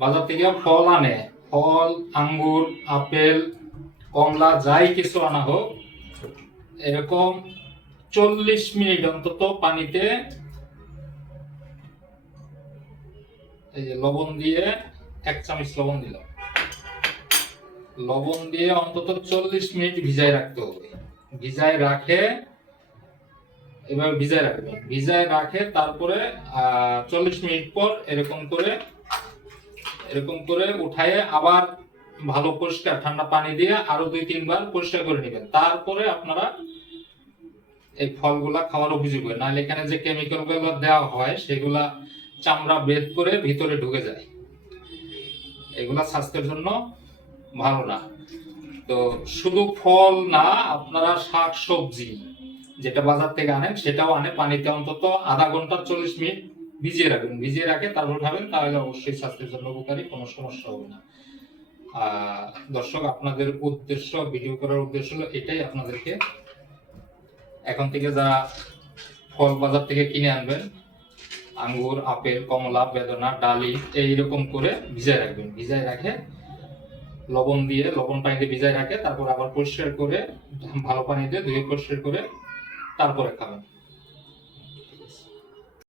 বাজার থেকে ফল আনে, ফল, আঙ্গুর, আপেল, কমলা, যাই কিছু আনা হোক, এরকম 40 মিনিট অন্তত পানিতে এই যে লবণ দিয়ে 1 চামচ লবণ দিলাম, লবণ দিয়ে অন্তত 40 মিনিট ভিজায় রাখতে হবে। ভিজায় রাখে, এবার ভিজায় রাখবেন, ভিজায় রাখে তারপরে 40 মিনিট পর এরকম করে উঠায়ে আবার ভালো পরিষ্কার ঠান্ডা পানি দিয়ে আরো 2-3 বার পরিষ্কার করে নেবেন। তারপরে আপনারা এই ফলগুলা খাওয়ার উপযোগী হয়, নাহলে এখানে যে কেমিক্যাল গুলো দেওয়া হয় সেগুলা চামড়া বেদ করে ভিতরে ঢুকে যায়, এগুলা স্বাস্থ্যের জন্য ভালো না। তো শুধু ফল না, আপনারা শাক সবজি যেটা বাজার থেকে আনেন সেটাও আনে, পানিতে অন্তত আধা ঘন্টা 40 মিনিট ভিজিয়ে রাখবেন, ভিজিয়ে রাখে তারপর খাবেন, তাহলে অবশ্যই স্বাস্থ্যের জন্য উপকারী, কোনো সমস্যা হবে না। দর্শক, আপনাদের উদ্দেশ্য, ভিডিও করার উদ্দেশ্য হলো এটাই, আপনাদেরকে এখন থেকে যারা ফল বাজার থেকে কিনে আনবেন, আঙ্গুর, আপেল, কমলা, বেদানা, ডালিম, এইরকম করে ভিজায় রাখবেন, ভিজায় রাখে লবণ দিয়ে, লবণ পানিতে ভিজায় রাখে তারপর আবার পরিষ্কার করে ভালো পানি দিয়ে ধুয়ে পরিষ্কার করে তারপরে খাবেন।